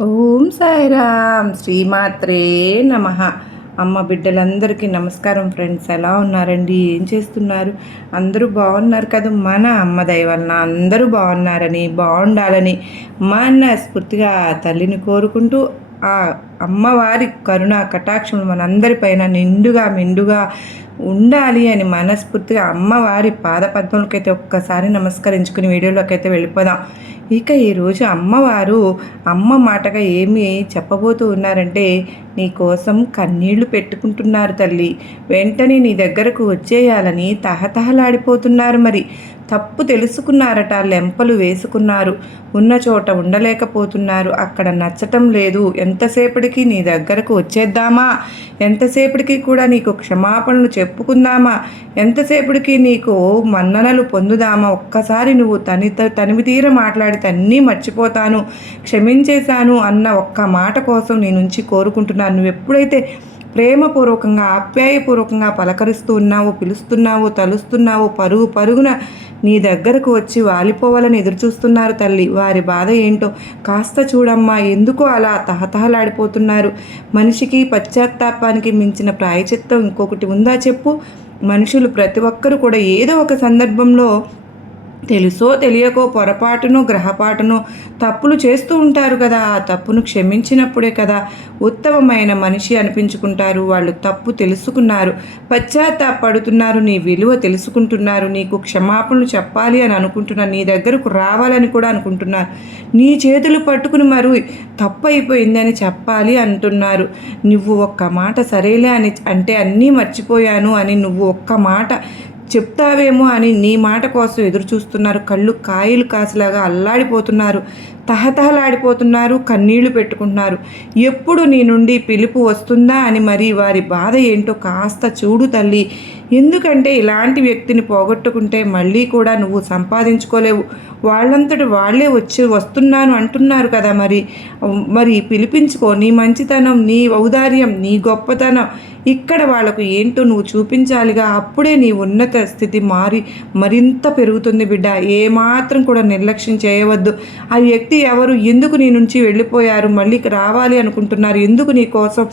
ఓం సాయిరామ్. శ్రీమాత్రే నమ. అమ్మ బిడ్డలందరికీ నమస్కారం ఫ్రెండ్స్. ఎలా ఉన్నారండి? ఏం చేస్తున్నారు? అందరూ బాగున్నారు కదా? మన అమ్మ దయ వలన అందరూ బాగున్నారని బాగుండాలని మనస్ఫూర్తిగా తల్లిని కోరుకుంటూ ఆ అమ్మవారి కరుణ కటాక్షములు మనందరిపైన నిండుగా మెండుగా ఉండాలి అని మనస్ఫూర్తిగా అమ్మవారి పాదపద్మలకైతే ఒక్కసారి నమస్కరించుకుని వీడియోలోకి అయితే వెళ్ళిపోదాం. ఇక ఈరోజు అమ్మవారు అమ్మ మాటగా ఏమి చెప్పబోతూ ఉన్నారంటే నీ కోసం కన్నీళ్ళు పెట్టుకుంటున్నారు తల్లి. వెంటనే నీ దగ్గరకు వచ్చేయాలని తహతహలాడిపోతున్నారు మరి. తప్పు తెలుసుకున్నారట లెంపలు వేసుకున్నారు. ఉన్న చోట ఉండలేకపోతున్నారు. అక్కడ నచ్చటం లేదు. ఎంతసేపటికి నీ దగ్గరకు వచ్చేద్దామా? ఎంతసేపటికి కూడా నీకు క్షమాపణలు చెప్పుకుందామా? ఎంతసేపటికి నీకు మన్ననలు పొందుదామా? ఒక్కసారి నువ్వు తని తనివి తీర మాట్లాడితే అన్నీ మర్చిపోతాను. క్షమించేశాను అన్న ఒక్క మాట కోసం నీ నుంచి కోరుకుంటున్నాను నువ్వు ఎప్పుడైతే ప్రేమపూర్వకంగా ఆప్యాయపూర్వకంగా పలకరిస్తూ ఉన్నావో పిలుస్తున్నావో తలుస్తున్నావో పరుగు పరుగున నీ దగ్గరకు వచ్చి వాలిపోవాలని ఎదురుచూస్తున్నారు తల్లి. వారి బాధ ఏంటో కాస్త చూడమ్మా. ఎందుకు అలా తహతహలాడిపోతున్నారు. మనిషికి పశ్చాత్తాపానికి మించిన ప్రాయచిత్తం ఇంకొకటి ఉందా చెప్పు? మనుషులు ప్రతి ఒక్కరు కూడా ఏదో ఒక సందర్భంలో తెలుసో తెలియకో పొరపాటును గ్రహపాటును తప్పులు చేస్తూ ఉంటారు కదా. ఆ తప్పును క్షమించినప్పుడే కదా ఉత్తమమైన మనిషి అనిపించుకుంటారు. వాళ్ళు తప్పు తెలుసుకున్నారు. పశ్చాత్తాపడుతున్నారు. నీ విలువ తెలుసుకుంటున్నారు. నీకు క్షమాపణలు చెప్పాలి అని అనుకుంటున్నారు నీ దగ్గరకు రావాలని కూడా అనుకుంటున్నారు నీ చేతులు పట్టుకుని మరి తప్పు అయిపోయిందని చెప్పాలి అంటున్నారు. నువ్వు ఒక్క మాట సరేలే అని అంటే అన్నీ మర్చిపోయాను అని నువ్వు ఒక్క మాట చెప్తావేమో అని నీ మాట కోసం ఎదురు చూస్తున్నారు. కళ్ళు కాయలు కాసేలాగా అల్లాడిపోతున్నారు. తహతహలాడిపోతున్నారు. కన్నీళ్ళు పెట్టుకుంటున్నారు. ఎప్పుడు నీ నుండి పిలుపు వస్తుందా అని మరి వారి బాధ ఏంటో కాస్త చూడు తల్లి. ఎందుకంటే ఇలాంటి వ్యక్తిని పోగొట్టుకుంటే మళ్ళీ కూడా నువ్వు సంపాదించుకోలేవు. వాళ్ళంతటి వాళ్ళే వచ్చి వస్తున్నాను అంటున్నారు కదా మరి. మరి పిలిపించుకో నీ మంచితనం నీ ఔదార్యం నీ గొప్పతనం ఇక్కడ వాళ్ళకు ఏంటో నువ్వు చూపించాలిగా. అప్పుడే నీ ఉన్నత స్థితి మారి మరింత పెరుగుతుంది బిడ్డ. ఏమాత్రం కూడా నిర్లక్ష్యం చేయవద్దు. ఆ వ్యక్తి ఎవరు? ఎందుకు నీ నుంచి వెళ్ళిపోయారు? మళ్ళీ రావాలి అనుకుంటున్నారు. ఎందుకు నీ కోసం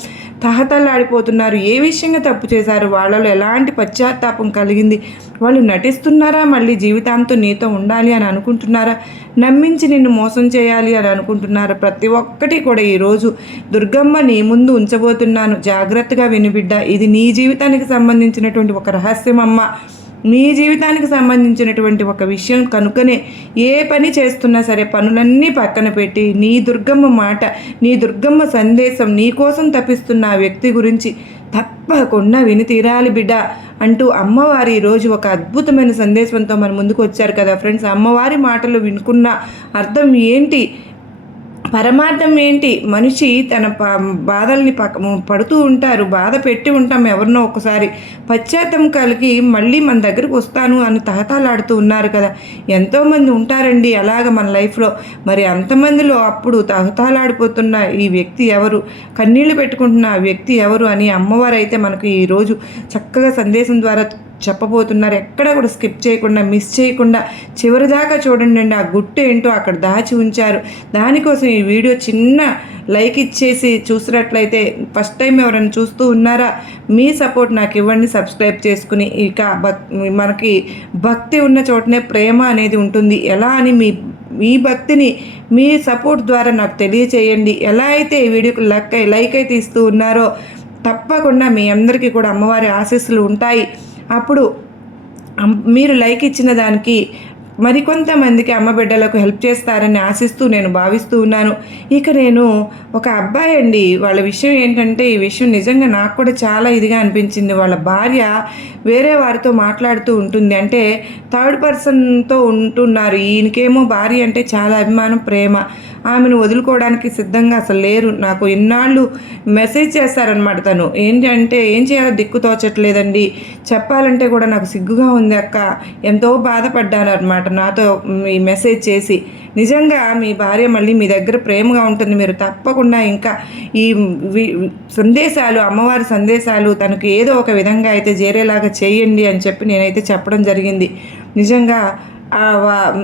తహతల్లాడిపోతున్నారు ఏ విషయంగా తప్పు చేశారు? వాళ్ళలో ఎలాంటి పశ్చాత్తాపం కలిగింది? వాళ్ళు నటిస్తున్నారా? మళ్ళీ జీవితాంతం నీతో ఉండాలి అని అనుకుంటున్నారా? నమ్మించి నిన్ను మోసం చేయాలి అని అనుకుంటున్నారా? ప్రతి ఒక్కటి కూడా ఈరోజు దుర్గమ్మ నీ ముందు ఉంచబోతున్నాను. జాగ్రత్తగా వినిబిడ్డ ఇది నీ జీవితానికి సంబంధించినటువంటి ఒక రహస్యం అమ్మ. నీ జీవితానికి సంబంధించినటువంటి ఒక విషయం కనుకనే ఏ పని చేస్తున్నా సరే పనులన్నీ పక్కన పెట్టి నీ దుర్గమ్మ మాట నీ దుర్గమ్మ సందేశం నీ కోసం తప్పిస్తున్న ఆ వ్యక్తి గురించి తప్పకుండా విని తీరాలి బిడ్డ అంటూ అమ్మవారి ఈరోజు ఒక అద్భుతమైన సందేశంతో మన ముందుకు వచ్చారు కదా ఫ్రెండ్స్. అమ్మవారి మాటలు వినుకున్న అర్థం ఏంటి? పరమార్థం ఏంటి? మనిషి తన ప బాధల్ని పక్క పడుతూ ఉంటారు బాధ పెట్టి ఉంటాం ఎవరినో ఒకసారి. పశ్చాత్తం కలిగి మళ్ళీ మన దగ్గరకు వస్తాను అని తహతాలాడుతూ ఉన్నారు కదా. ఎంతోమంది ఉంటారండి అలాగ మన లైఫ్లో. మరి అంతమందిలో అప్పుడు తహతాలాడిపోతున్న ఈ వ్యక్తి ఎవరు? కన్నీళ్ళు పెట్టుకుంటున్న ఆ వ్యక్తి ఎవరు అని అమ్మవారు అయితే మనకు ఈరోజు చక్కగా సందేశం ద్వారా చెప్పబోతున్నారు. ఎక్కడ కూడా స్కిప్ చేయకుండా మిస్ చేయకుండా చివరిదాకా చూడండి అండి. ఆ గుట్టు ఏంటో అక్కడ దాచి ఉంచారు. దానికోసం ఈ వీడియో చిన్న లైక్ ఇచ్చేసి చూసినట్లయితే ఫస్ట్ టైం ఎవరైనా చూస్తూ ఉన్నారా? మీ సపోర్ట్ నాకు ఇవ్వండి. సబ్స్క్రైబ్ చేసుకుని ఇక భక్ మనకి భక్తి ఉన్న చోటనే ప్రేమ అనేది ఉంటుంది. ఎలా అని మీ మీ భక్తిని మీ సపోర్ట్ ద్వారా నాకు తెలియచేయండి. ఎలా అయితే ఈ వీడియోకి లక్ లైక్ అయితే ఇస్తూ ఉన్నారో తప్పకుండా మీ అందరికీ కూడా అమ్మవారి ఆశీస్సులు ఉంటాయి. అప్పుడు మీరు లైక్ ఇచ్చిన దానికి మరికొంతమందికి అమ్మ బిడ్డలకు హెల్ప్ చేస్తారని ఆశిస్తూ నేను భావిస్తూ ఉన్నాను. ఇక నేను ఒక అబ్బాయి అండి. వాళ్ళ విషయం ఏంటంటే ఈ విషయం నిజంగా నాకు కూడా చాలా ఇదిగా అనిపించింది. వాళ్ళ భార్య వేరే వారితో మాట్లాడుతూ ఉంటుంది. అంటే థర్డ్ పర్సన్తో ఉంటున్నారు. ఈయనకేమో భార్య అంటే చాలా అభిమానం ప్రేమ. ఆమెను వదులుకోవడానికి సిద్ధంగా అసలు లేరు. నాకు ఇన్నాళ్ళు మెసేజ్ చేస్తారనమాట తను. ఏంటంటే ఏం చేయాలో దిక్కు తోచట్లేదండి. చెప్పాలంటే కూడా నాకు సిగ్గుగా ఉంది అక్క. ఎంతో బాధపడ్డాను అనమాట నాతో ఈ మెసేజ్ చేసి. నిజంగా మీ భార్య మళ్ళీ మీ దగ్గర ప్రేమగా ఉంటుంది. మీరు తప్పకుండా ఇంకా ఈ సందేశాలు అమ్మవారి సందేశాలు తనకు ఏదో ఒక విధంగా అయితే చేరేలాగా చేయండి అని చెప్పి నేనైతే చెప్పడం జరిగింది. నిజంగా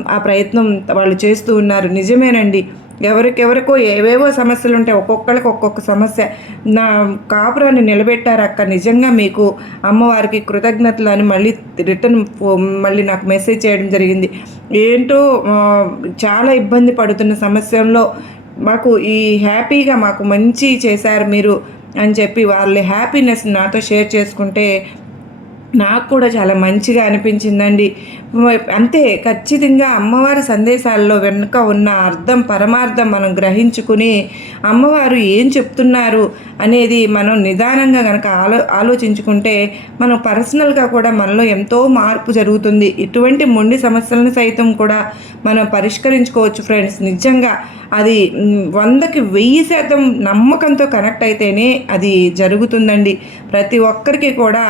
ఆ ప్రయత్నం వాళ్ళు చేస్తూ ఉన్నారు. నిజమేనండి. ఎవరికెవరికో ఏవేవో సమస్యలు ఉంటాయి ఒక్కొక్కరికి ఒక్కొక్క సమస్య. నా కాపురాన్ని నిలబెట్టారు అక్క. నిజంగా మీకు అమ్మవారికి కృతజ్ఞతలు అని మళ్ళీ రిటర్న్ మళ్ళీ నాకు మెసేజ్ చేయడం జరిగింది. ఏంటో చాలా ఇబ్బంది పడుతున్న సమస్యల్లో మాకు ఈ హ్యాపీగా మాకు మంచి చేశారు మీరు అని చెప్పి వాళ్ళ హ్యాపీనెస్ నాతో షేర్ చేసుకుంటే నాకు కూడా చాలా మంచిగా అనిపించిందండి. అంతే ఖచ్చితంగా అమ్మవారి సందేశాల్లో వెనుక ఉన్న అర్థం పరమార్థం మనం గ్రహించుకుని అమ్మవారు ఏం చెప్తున్నారు అనేది మనం నిదానంగా కనుక ఆలో ఆలోచించుకుంటే మనం పర్సనల్గా కూడా మనలో ఎంతో మార్పు జరుగుతుంది. ఇటువంటి మొండి సమస్యలను సైతం కూడా మనం పరిష్కరించుకోవచ్చు ఫ్రెండ్స్. నిజంగా అది వందకి వెయ్యి శాతం నమ్మకంతో కనెక్ట్ అయితేనే అది జరుగుతుందండి. ప్రతి ఒక్కరికి కూడా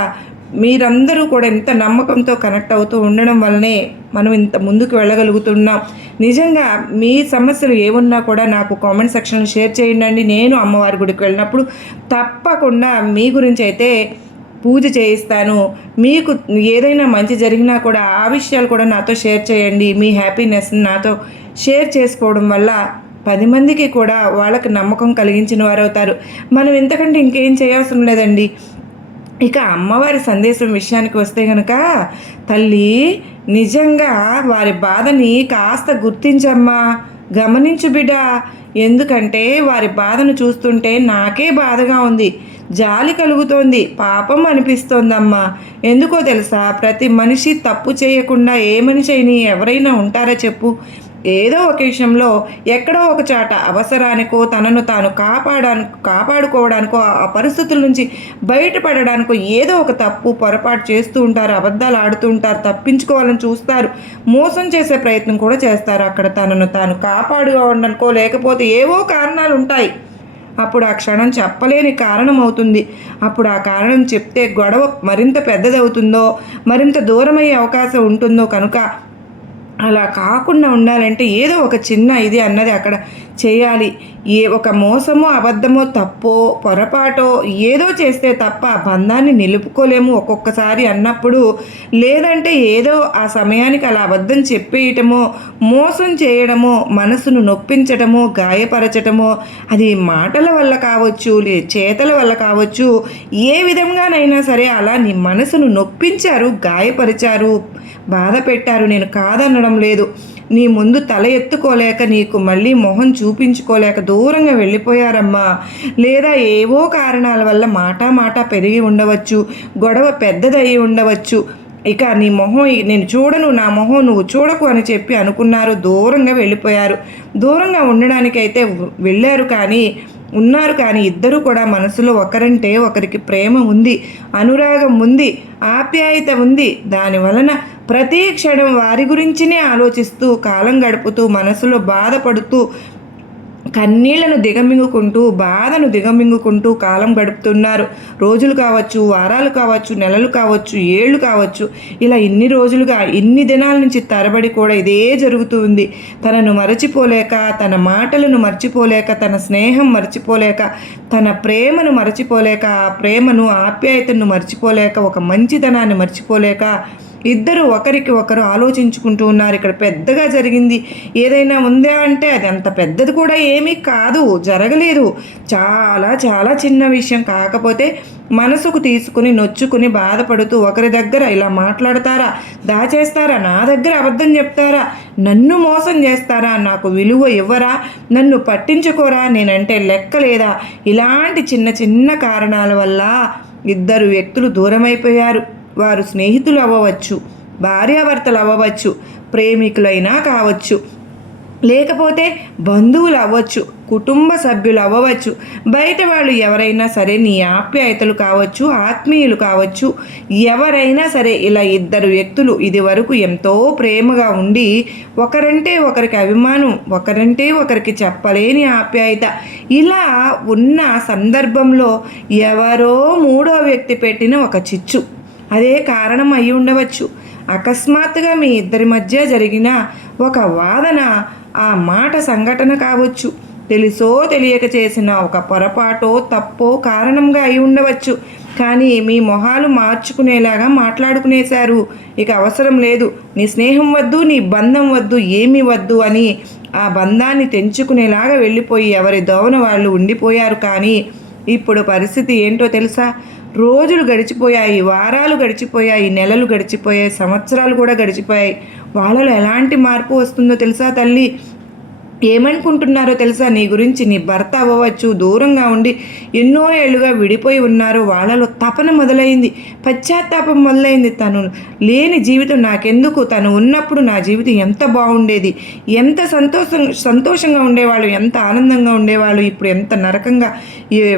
మీరందరూ కూడా ఇంత నమ్మకంతో కనెక్ట్ అవుతూ ఉండడం వల్లనే మనం ఇంత ముందుకు వెళ్ళగలుగుతున్నాం. నిజంగా మీ సమస్యలు ఏమున్నా కూడా నాకు కామెంట్ సెక్షన్లో షేర్ చేయండి నేను అమ్మవారి గుడికి వెళ్ళినప్పుడు తప్పకుండా మీ గురించి అయితే పూజ చేయిస్తాను. మీకు ఏదైనా మంచి జరిగినా కూడా ఆ విషయాలు కూడా నాతో షేర్ చేయండి. మీ హ్యాపీనెస్ని నాతో షేర్ చేసుకోవడం వల్ల పది మందికి కూడా వాళ్ళకి నమ్మకం కలిగించిన వారు అవుతారు మనం ఇంతకంటే ఇంకేం చేయాల్సిన లేదండి. ఇక అమ్మవారి సందేశం విషయానికి వస్తే కనుక తల్లి నిజంగా వారి బాధని కాస్త గుర్తించమ్మా. గమనించు బిడ్డ ఎందుకంటే వారి బాధను చూస్తుంటే నాకే బాధగా ఉంది. జాలి కలుగుతోంది పాపం అనిపిస్తోందమ్మా. ఎందుకో తెలుసా ప్రతి మనిషి తప్పు చేయకుండా ఏ మనిషి అయినా ఎవరైనా ఉంటారా చెప్పు. ఏదో ఒక విషయంలో ఎక్కడో ఒక చాట అవసరానికో తనను తాను కాపాడాను కాపాడుకోవడానికో ఆ పరిస్థితుల నుంచి బయటపడడానికో ఏదో ఒక తప్పు పొరపాటు చేస్తూ ఉంటారు అబద్ధాలు ఆడుతూ ఉంటారు తప్పించుకోవాలని చూస్తారు మోసం చేసే ప్రయత్నం కూడా చేస్తారు. అక్కడ తనను తాను కాపాడుకోవడానికో లేకపోతే ఏవో కారణాలు ఉంటాయి. అప్పుడు ఆ క్షణం చెప్పలేని కారణం అవుతుంది. అప్పుడు ఆ కారణం చెప్తే గొడవ మరింత పెద్దదవుతుందో మరింత దూరమయ్యే అవకాశం ఉంటుందో కనుక అలా కాకుండా ఉండాలంటే ఏదో ఒక చిన్న ఇది అన్నది అక్కడ చేయాలి. ఏ ఒక మోసమో అబద్ధమో తప్పో పొరపాటో ఏదో చేస్తే తప్ప ఆ బంధాన్ని నిలుపుకోలేము ఒక్కొక్కసారి అన్నప్పుడు. లేదంటే ఏదో ఆ సమయానికి అలా అబద్ధం చెప్పేయటమో మోసం చేయడమో మనసును నొప్పించటమో గాయపరచటమో అది మాటల వల్ల కావచ్చు లే చేతల వల్ల కావచ్చు ఏ విధంగానైనా సరే అలా నీ మనసును నొప్పించారు గాయపరిచారు బాధ పెట్టారు నేను కాదనడం లేదు. నీ ముందు తల ఎత్తుకోలేక నీకు మళ్ళీ మొహం చూపించుకోలేక దూరంగా వెళ్ళిపోయారమ్మా. లేదా ఏవో కారణాల వల్ల మాటా మాటా పెరిగి ఉండవచ్చు గొడవ పెద్దదయ్యి ఉండవచ్చు. ఇక నీ మొహం నేను చూడను నా మొహం నువ్వు చూడకు అని చెప్పి అనుకున్నారు దూరంగా వెళ్ళిపోయారు. దూరంగా ఉండడానికైతే వెళ్ళారు కానీ ఉన్నారు కానీ ఇద్దరు కూడా మనసులో ఒకరంటే ఒకరికి ప్రేమ ఉంది అనురాగం ఉంది ఆప్యాయత ఉంది. దాని వలన ప్రతి క్షణం వారి గురించినే ఆలోచిస్తూ కాలం గడుపుతూ మనసులో బాధపడుతూ కన్నీళ్ళను దిగమింగుకుంటూ బాధను దిగమింగుకుంటూ కాలం గడుపుతున్నారు. రోజులు కావచ్చు వారాలు కావచ్చు నెలలు కావచ్చు ఏళ్ళు కావచ్చు ఇలా ఇన్ని రోజులుగా ఇన్ని దినాల నుంచి తరబడి కూడా ఇదే జరుగుతుంది. తనను మరచిపోలేక తన మాటలను మర్చిపోలేక తన స్నేహం మర్చిపోలేక తన ప్రేమను మరచిపోలేక ఆ ప్రేమను ఆప్యాయతను మర్చిపోలేక ఒక మంచితనాన్ని మర్చిపోలేక ఇద్దరు ఒకరికి ఒకరు ఆలోచించుకుంటూ ఉన్నారు. ఇక్కడ పెద్దగా జరిగింది. ఏదైనా ఉందా అంటే అది అంత పెద్దది కూడా ఏమీ కాదు. జరగలేదు. చాలా చాలా చిన్న విషయం. కాకపోతే మనసుకు తీసుకుని నొచ్చుకుని బాధపడుతూ ఒకరి దగ్గర ఇలా మాట్లాడతారా? దాచేస్తారా? నా దగ్గర అబద్ధం చెప్తారా? నన్ను మోసం చేస్తారా? నాకు విలువ ఇవ్వరా? నన్ను పట్టించుకోరా? నేనంటే లెక్క లేదా? ఇలాంటి చిన్న చిన్న కారణాల వల్ల ఇద్దరు వ్యక్తులు దూరమైపోయారు. వారు స్నేహితులు అవ్వవచ్చు భార్యాభర్తలు అవ్వవచ్చు ప్రేమికులైనా కావచ్చు లేకపోతే బంధువులు అవ్వచ్చు కుటుంబ సభ్యులు అవ్వవచ్చు బయట వాళ్ళు ఎవరైనా సరే నీ ఆప్యాయతలు కావచ్చు ఆత్మీయులు కావచ్చు ఎవరైనా సరే ఇలా ఇద్దరు వ్యక్తులు ఇది వరకు ఎంతో ప్రేమగా ఉండి ఒకరంటే ఒకరికి అభిమానం ఒకరంటే ఒకరికి చెప్పలేని ఆప్యాయత ఇలా ఉన్న సందర్భంలో ఎవరో మూడో వ్యక్తి పెట్టిన ఒక చిచ్చు. అదే కారణం అయి ఉండవచ్చు. అకస్మాత్తుగా మీ ఇద్దరి మధ్య జరిగిన ఒక వాదన ఆ మాట సంఘటన కావచ్చు. తెలుసో తెలియక చేసిన ఒక పొరపాటో తప్పో కారణంగా అయి ఉండవచ్చు. కానీ మీ మొహాలు మార్చుకునేలాగా మాట్లాడుకునేశారు. ఇక అవసరం లేదు. నీ స్నేహం వద్దు నీ బంధం వద్దు ఏమి వద్దు అని ఆ బంధాన్ని తెంచుకునేలాగా వెళ్ళిపోయి ఎవరి దోవన వాళ్ళు ఉండిపోయారు. కానీ ఇప్పుడు పరిస్థితి ఏంటో తెలుసా? రోజులు గడిచిపోయాయి వారాలు గడిచిపోయాయి నెలలు గడిచిపోయాయి సంవత్సరాలు కూడా గడిచిపోయాయి. వాళ్ళలో ఎలాంటి మార్పు వస్తుందో తెలుసా తల్లి? ఏమనుకుంటున్నారో తెలుసా? నీ గురించి నీ భర్త అవ్వచ్చు దూరంగా ఉండి ఎన్నో ఏళ్ళుగా విడిపోయి ఉన్నారు. వాళ్ళలో తపన మొదలైంది. పశ్చాత్తాపం మొదలైంది. తను లేని జీవితం నాకెందుకు? తను ఉన్నప్పుడు నా జీవితం ఎంత బాగుండేది? ఎంత సంతోషం సంతోషంగా ఉండేవాళ్ళు? ఎంత ఆనందంగా ఉండేవాళ్ళు? ఇప్పుడు ఎంత నరకంగా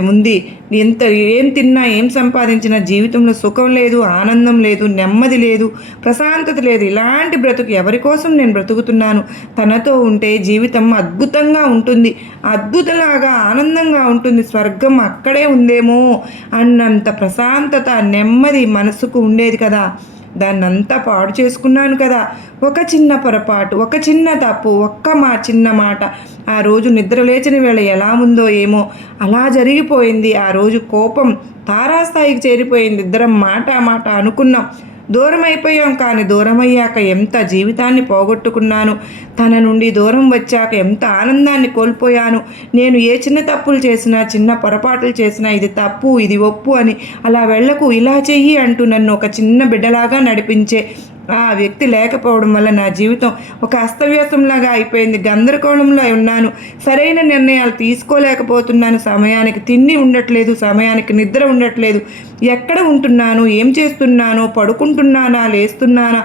ఉంది? ఎంత ఏం తిన్నా ఏం సంపాదించినా జీవితంలో సుఖం లేదు ఆనందం లేదు నెమ్మది లేదు ప్రశాంతత లేదు. ఇలాంటి బ్రతుకు ఎవరి కోసం నేను బ్రతుకుతున్నాను? తనతో ఉంటే జీవితం అద్భుతంగా ఉంటుంది. అద్భుతలాగా ఆనందంగా ఉంటుంది. స్వర్గం అక్కడే ఉందేమో అన్నంత ప్రశాంతత నెమ్మది మనసుకు ఉండేది కదా. దాన్నంతా పాడు చేసుకున్నాను కదా. ఒక చిన్న పొరపాటు ఒక చిన్న తప్పు ఒక్క మా చిన్న మాట. ఆ రోజు నిద్ర లేచిన వేళ ఎలా ఉందో ఏమో. అలా జరిగిపోయింది. ఆ రోజు కోపం తారాస్థాయికి చేరిపోయింది. ఇద్దరం మాట మాట అనుకున్నాం. దూరం అయిపోయాం కానీ దూరం అయ్యాక ఎంత జీవితాన్ని పోగొట్టుకున్నాను. తన నుండి దూరం వచ్చాక ఎంత ఆనందాన్ని కోల్పోయాను. నేను ఏ చిన్న తప్పులు చేసినా చిన్న పొరపాట్లు చేసినా ఇది తప్పు ఇది ఒప్పు అని అలా వెళ్ళకు ఇలా చెయ్యి అంటూ నన్ను ఒక చిన్న బిడ్డలాగా నడిపించే ఆ వ్యక్తి లేకపోవడం వల్ల నా జీవితం ఒక అస్తవ్యస్తంలాగా అయిపోయింది. గందరగోళంలో ఉన్నాను. సరైన నిర్ణయాలు తీసుకోలేకపోతున్నాను. సమయానికి తిండి ఉండట్లేదు. సమయానికి నిద్ర ఉండట్లేదు. ఎక్కడ ఉంటున్నాను? ఏం చేస్తున్నానో? పడుకుంటున్నానా? లేస్తున్నానా?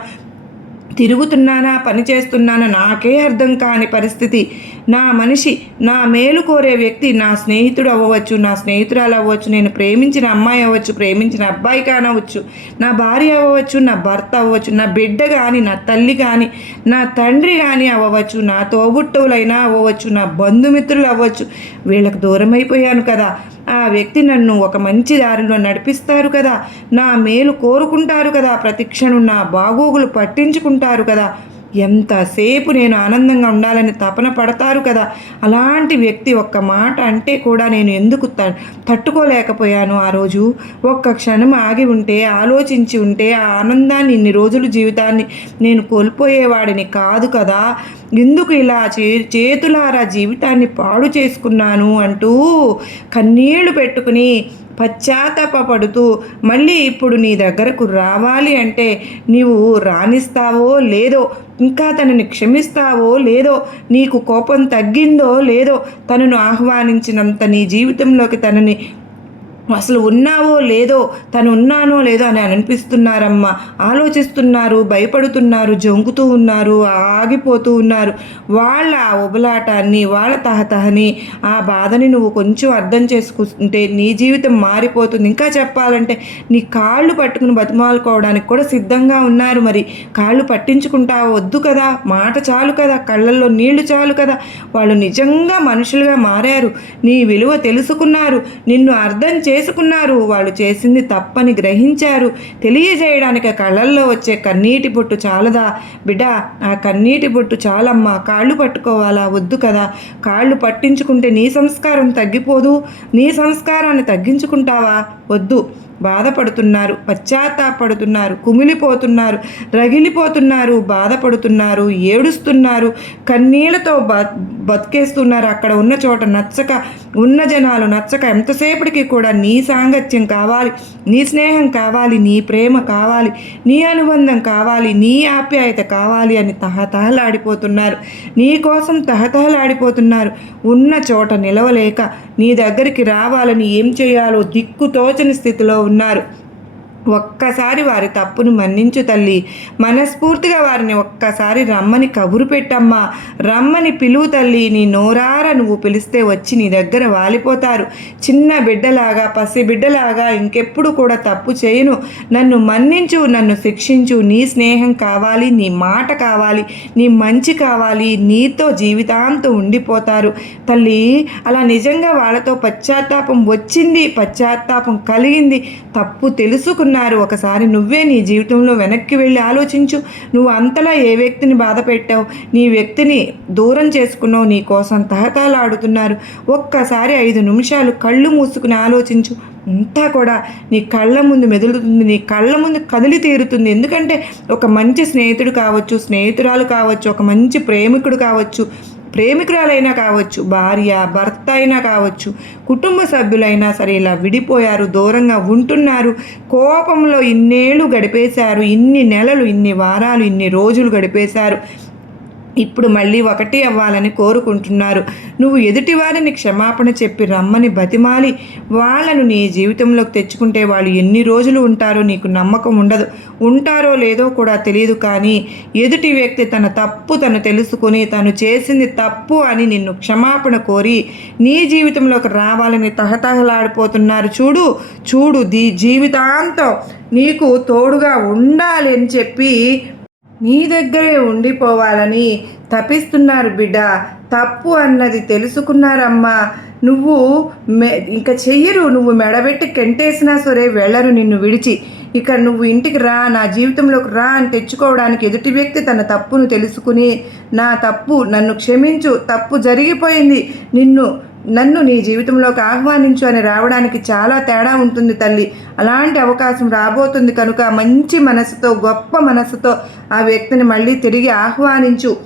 తిరుగుతున్నానా పని చేస్తున్నానా నాకే అర్థం కాని పరిస్థితి. నా మనిషి నా మేలు కోరే వ్యక్తి నా స్నేహితుడు అవ్వచ్చు నా స్నేహితురాలు అవ్వచ్చు నేను ప్రేమించిన అమ్మాయి అవ్వచ్చు ప్రేమించిన అబ్బాయి కానవచ్చు నా భార్య అవ్వచ్చు నా భర్త అవ్వచ్చు నా బిడ్డ కానీ నా తల్లి కానీ నా తండ్రి కానీ అవ్వచ్చు నా తోబుట్టువులైనా అవ్వచ్చు నా బంధుమిత్రులు అవ్వచ్చు. వీళ్ళకి దూరం అయిపోయాను కదా. ఆ వ్యక్తి నన్ను ఒక మంచి దారిలో నడిపిస్తారు కదా. నా మేలు కోరుకుంటారు కదా. ప్రతిక్షణం నా బాగోగులు పట్టించుకుంటారు కదా. ఎంతసేపు నేను ఆనందంగా ఉండాలని తపన పడతారు కదా? అలాంటి వ్యక్తి ఒక్క మాట అంటే కూడా నేను ఎందుకు తట్టుకోలేకపోయాను ఆ రోజు? ఒక్క క్షణం ఆగి ఉంటే ఆలోచించి ఉంటే ఆ ఆనందాన్ని ఇన్ని రోజులు జీవితాన్ని నేను కోల్పోయేవాడిని కాదు కదా? ఎందుకు ఇలా చే చేతులారా జీవితాన్ని పాడు చేసుకున్నాను అంటూ కన్నీళ్ళు పెట్టుకుని పశ్చాత్తాపడుతూ మళ్ళీ ఇప్పుడు నీ దగ్గరకు రావాలి అంటే నీవు రాణిస్తావో లేదో ఇంకా తనని క్షమిస్తావో లేదో నీకు కోపం తగ్గిందో లేదో తనను ఆహ్వానించినంత నీ జీవితంలోకి తనని అసలు ఉన్నావో లేదో తను ఉన్నానో లేదో అని అనిపిస్తున్నారమ్మా. ఆలోచిస్తున్నారు భయపడుతున్నారు జంకుతూ ఉన్నారు ఆగిపోతూ ఉన్నారు. వాళ్ళ ఉబలాటాన్ని వాళ్ళ తహతహని ఆ బాధని నువ్వు కొంచెం అర్థం చేసుకుంటే నీ జీవితం మారిపోతుంది. ఇంకా చెప్పాలంటే నీ కాళ్ళు పట్టుకుని బతిమాలుకోవడానికి కూడా సిద్ధంగా ఉన్నారు మరి. కాళ్ళు పట్టించుకుంటా వద్దు కదా. మాట చాలు కదా. కళ్ళల్లో నీళ్ళు చాలు కదా. వాళ్ళు నిజంగా మనుషులుగా మారారు. నీ విలువ తెలుసుకున్నారు. నిన్ను అర్థం చే చేసుకున్నారు. వాళ్ళు చేసింది తప్పని గ్రహించారు. తెలియజేయడానికి కళ్ళల్లో వచ్చే కన్నీటి బొట్టు చాలదా? బిడ్డ ఆ కన్నీటి బొట్టు చాలమ్మా. కాళ్ళు పట్టుకోవాలా? వద్దు కదా. కాళ్ళు పట్టించుకుంటే నీ సంస్కారం తగ్గిపోదు. నీ సంస్కారాన్ని తగ్గించుకుంటావా? వద్దు. బాధపడుతున్నారు. పశ్చాత్తాపడుతున్నారు. కుమిలిపోతున్నారు. రగిలిపోతున్నారు. బాధపడుతున్నారు. ఏడుస్తున్నారు. కన్నీళ్ళతో బా బతికేస్తున్నారు. అక్కడ ఉన్న చోట నచ్చక ఉన్న జనాలు నచ్చక ఎంతసేపటికి కూడా నీ సాంగత్యం కావాలి నీ స్నేహం కావాలి నీ ప్రేమ కావాలి నీ అనుబంధం కావాలి నీ ఆప్యాయత కావాలి అని తహతహలాడిపోతున్నారు. నీ కోసం తహతహలాడిపోతున్నారు. ఉన్న చోట నిలవలేక నీ దగ్గరికి రావాలని ఏం చేయాలో దిక్కు తోచని స్థితిలో ఉన్నారు. ఒక్కసారి వారి తప్పును మన్నించు తల్లి. మనస్ఫూర్తిగా వారిని ఒక్కసారి రమ్మని కబురు పెట్టమ్మా. రమ్మని పిలువు తల్లి. నీ నోరార నువ్వు పిలిస్తే వచ్చి నీ దగ్గర వాలిపోతారు. చిన్న బిడ్డలాగా పసి బిడ్డలాగా ఇంకెప్పుడు కూడా తప్పు చేయను. నన్ను మన్నించు నన్ను శిక్షించు. నీ స్నేహం కావాలి నీ మాట కావాలి నీ మంచి కావాలి. నీతో జీవితాంతం ఉండిపోతారు. తల్లి అలా నిజంగా వాళ్ళతో పశ్చాత్తాపం వచ్చింది పశ్చాత్తాపం కలిగింది. తప్పు తెలుసుకున్న ఉన్నారు ఒకసారి నువ్వే నీ జీవితంలో వెనక్కి వెళ్ళి ఆలోచించు. నువ్వు అంతలా ఏ వ్యక్తిని బాధ పెట్టావు? నీ వ్యక్తిని దూరం చేసుకున్నావు. నీ కోసం తహతాలాడుతున్నారు ఒక్కసారి ఐదు నిమిషాలు కళ్ళు మూసుకుని ఆలోచించు. అంతా కూడా నీ కళ్ళ ముందు మెదులుతుంది. నీ కళ్ళ ముందు కదిలి తీరుతుంది. ఎందుకంటే ఒక మంచి స్నేహితుడు కావచ్చు స్నేహితురాలు కావచ్చు ఒక మంచి ప్రేమికుడు కావచ్చు ప్రేమికురాలైనా కావచ్చు భార్య భర్త అయినా కావచ్చు కుటుంబ సభ్యులైనా సరే ఇలా విడిపోయారు దూరంగా ఉంటున్నారు. కోపంలో ఇన్నేళ్ళు గడిపేశారు ఇన్ని నెలలు ఇన్ని వారాలు ఇన్ని రోజులు గడిపేశారు. ఇప్పుడు మళ్ళీ ఒకటి అవ్వాలని కోరుకుంటున్నారు. నువ్వు ఎదుటి వారిని క్షమాపణ చెప్పి రమ్మని బతిమాలి. వాళ్ళను నీ జీవితంలోకి తెచ్చుకుంటే వాళ్ళు ఎన్ని రోజులు ఉంటారో నీకు నమ్మకం ఉండదు. ఉంటారో లేదో కూడా తెలియదు కానీ ఎదుటి వ్యక్తి తన తప్పు తను తెలుసుకొని తను చేసింది తప్పు అని నిన్ను క్షమాపణ కోరి నీ జీవితంలోకి రావాలని తహతహలాడిపోతున్నారు. చూడు చూడు దీ జీవితాంతం నీకు తోడుగా ఉండాలి అని చెప్పి నీ దగ్గరే ఉండిపోవాలని తపిస్తున్నారు బిడ్డ. తప్పు అన్నది తెలుసుకున్నారమ్మా. నువ్వు మె ఇంకా చెయ్యరు. నువ్వు మెడబెట్టి కెంటేసినా సరే వెళ్ళరు నిన్ను విడిచి. ఇక నువ్వు ఇంటికి రా నా జీవితంలోకి రా అని తెచ్చుకోవడానికి ఎదుటి వ్యక్తి తన తప్పును తెలుసుకుని నా తప్పు నన్ను క్షమించు తప్పు జరిగిపోయింది. నిన్ను నన్ను నీ జీవితంలోకి ఆహ్వానించు అని రావడానికి చాలా తేడా ఉంటుంది తల్లి. అలాంటి అవకాశం రాబోతుంది కనుక మంచి మనసుతో గొప్ప మనసుతో ఆ వ్యక్తిని మళ్ళీ తిరిగి ఆహ్వానించు.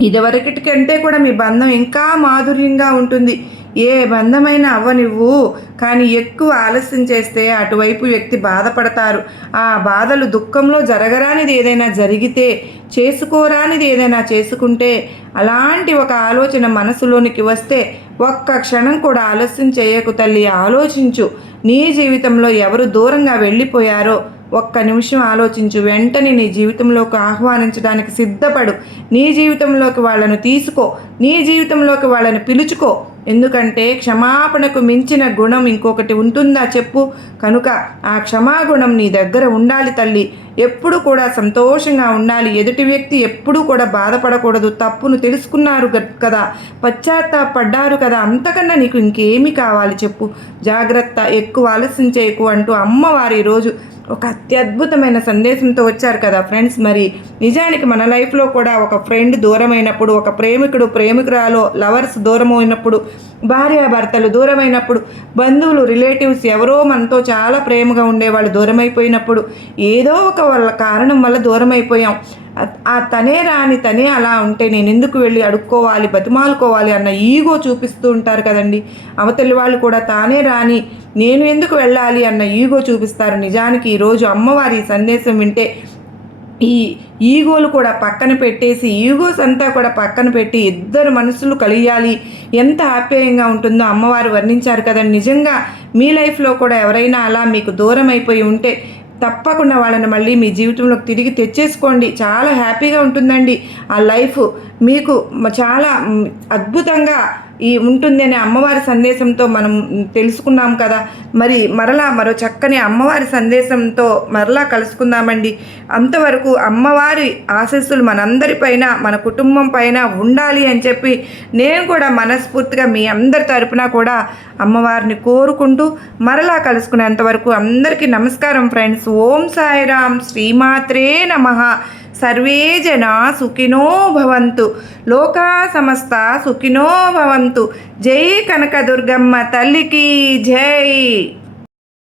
ఇదివరకటి కంటే కూడా మీ బంధం ఇంకా మాధుర్యంగా ఉంటుంది. ఏ బంధమైనా అవ్వనివ్వు. కానీ ఎక్కువ ఆలస్యం చేస్తే అటువైపు వ్యక్తి బాధపడతారు. ఆ బాధలు దుఃఖంలో జరగరానిది ఏదైనా జరిగితే చేసుకోరానిది ఏదైనా చేసుకుంటే అలాంటి ఒక ఆలోచన మనసులోనికి వస్తే ఒక్క క్షణం కూడా ఆలస్యం చేయకు తల్లి ఆలోచించు. నీ జీవితంలో ఎవరు దూరంగా వెళ్ళిపోయారో ఒక్క నిమిషం ఆలోచించు. వెంటనే నీ జీవితంలోకి ఆహ్వానించడానికి సిద్ధపడు. నీ జీవితంలోకి వాళ్ళను తీసుకో. నీ జీవితంలోకి వాళ్ళని పిలుచుకో. ఎందుకంటే క్షమాపణకు మించిన గుణం ఇంకొకటి ఉంటుందా చెప్పు. కనుక ఆ క్షమాగుణం నీ దగ్గర ఉండాలి తల్లి. ఎప్పుడు కూడా సంతోషంగా ఉండాలి. ఎదుటి వ్యక్తి ఎప్పుడూ కూడా బాధపడకూడదు. తప్పును తెలుసుకున్నారు కదా. పశ్చాత్తాపడ్డారు కదా. అంతకన్నా నీకు ఇంకేమి కావాలి చెప్పు. జాగ్రత్త. ఎక్కువ ఆలస్యం చేయకు అంటూ అమ్మవారి ఈరోజు ఒక అత్యద్భుతమైన సందేశంతో వచ్చారు కదా ఫ్రెండ్స్. మరి నిజానికి మన లైఫ్లో కూడా ఒక ఫ్రెండ్ దూరమైనప్పుడు ఒక ప్రేమికుడు ప్రేమికురాలు లవర్స్ దూరమైనప్పుడు భార్యాభర్తలు దూరమైనప్పుడు బంధువులు రిలేటివ్స్ ఎవరో మనతో చాలా ప్రేమగా ఉండేవాళ్ళు దూరమైపోయినప్పుడు ఏదో ఒక వాళ్ళ కారణం వల్ల దూరమైపోయాం. ఆ తనే రాని తనే అలా ఉంటే నేను ఎందుకు వెళ్ళి అడుక్కోవాలి బతిమాలుకోవాలి అన్న ఈగో చూపిస్తూ ఉంటారు కదండి. అవతలి వాళ్ళు కూడా తానే రాని నేను ఎందుకు వెళ్ళాలి అన్న ఈగో చూపిస్తారు. నిజానికి ఈరోజు అమ్మవారి సందేశం వింటే ఈ ఈగోలు కూడా పక్కన పెట్టేసి ఈగోస్ అంతా కూడా పక్కన పెట్టి ఇద్దరు మనసులు కలియాలి. ఎంత ఆప్యాయంగా ఉంటుందో అమ్మవారు వర్ణించారు కదండి. నిజంగా మీ లైఫ్లో కూడా ఎవరైనా అలా మీకు దూరం అయిపోయి ఉంటే తప్పకుండా వాళ్ళని మళ్ళీ మీ జీవితంలోకి తిరిగి తెచ్చేసుకోండి. చాలా హ్యాపీగా ఉంటుందండి. ఆ లైఫ్ మీకు చాలా అద్భుతంగా ఈ ఉంటుందనే అమ్మవారి సందేశంతో మనం తెలుసుకున్నాం కదా. మరి మరలా మరో చక్కని అమ్మవారి సందేశంతో మరలా కలుసుకుందామండి. అంతవరకు అమ్మవారి ఆశస్సులు మనందరిపైన మన కుటుంబం పైన ఉండాలి అని చెప్పి నేను కూడా మనస్ఫూర్తిగా మీ అందరి తరపున కూడా అమ్మవారిని కోరుకుంటూ మరలా కలుసుకునేంతవరకు అందరికీ నమస్కారం ఫ్రెండ్స్. ఓం సాయిరామ్. శ్రీమాత్రే నమ. సర్వే జనా సుఖినో భవంతు. లోకా సమస్త సుఖినో భవంతు. జై కనకదుర్గమ్మ తల్లికి జై.